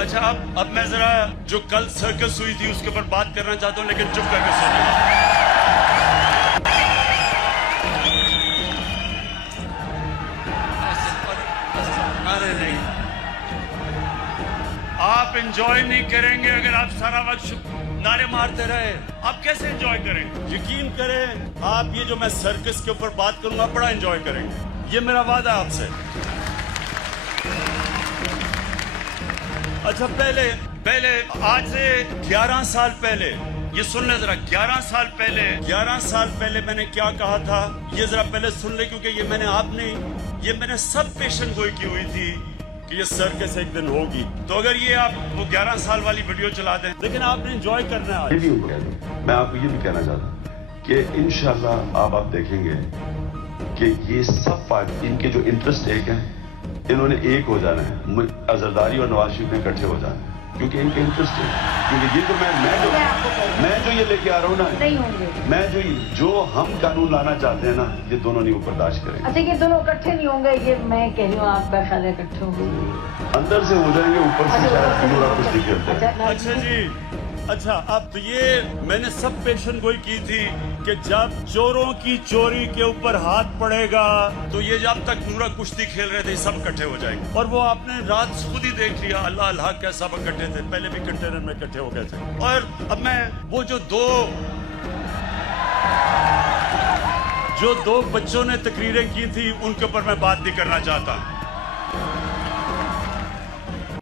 अच्छा अब मैं जरा जो कल सर्कस हुई थी उसके ऊपर बात करना चाहता हूँ, लेकिन चुप करके सुनिए। अरे नहीं, आप एंजॉय नहीं करेंगे अगर आप सारा वक्त नारे मारते रहे। आप कैसे एंजॉय करेंगे? यकीन करें, आप ये जो मैं सर्कस के ऊपर बात करूंगा बड़ा एंजॉय करेंगे, ये मेरा वादा है आपसे। अच्छा पहले आज से 11 साल पहले, ये सुन ले जरा, 11 साल पहले मैंने क्या कहा था, ये जरा पहले सुन ले, क्योंकि ये मैंने सब पेशन गोई की हुई थी कि ये सर्कस एक दिन होगी। तो अगर ये आप वो 11 साल वाली वीडियो चला दें, लेकिन आपने एंजॉय करना है। मैं आपको ये भी कहना चाहता हूँ कि इंशाल्लाह आप देखेंगे कि ये सब पार्टी, इनके जो इंटरेस्ट एक है, इन्होंने एक हो जाना है, अजरदारी और नवाज शरीफ में इकट्ठे हो जाना है, क्योंकि इनके इंटरेस्ट है। क्योंकि ये तो मैं जो ये लेके आ रहा हूँ ना, नहीं होंगे, मैं जो हम कानून लाना चाहते हैं ना, ये दोनों नहीं ऊपर बर्दाश्त करेंगे। अच्छा ये दोनों इकट्ठे नहीं होंगे, ये मैं कह रही हूँ, आपका ख्याल है इकट्ठे होंगे? अंदर से हो जाएंगे, ऊपर से शायद पूरा कुछ दिखेगा। अच्छा जी, अच्छा अब तो ये मैंने सब पेशन गोई की थी कि जब चोरों की चोरी के ऊपर हाथ पड़ेगा तो ये जब तक पूरा कुश्ती खेल रहे थे सब इकट्ठे हो जाएंगे। और वो आपने रात खुद ही देख लिया, अल्लाह अल्लाह क्या सब इकट्ठे थे, पहले भी कंटेनर में इकट्ठे हो गए थे। और अब मैं वो जो दो बच्चों ने तकरीरें की थी उनके ऊपर मैं बात नहीं करना चाहता।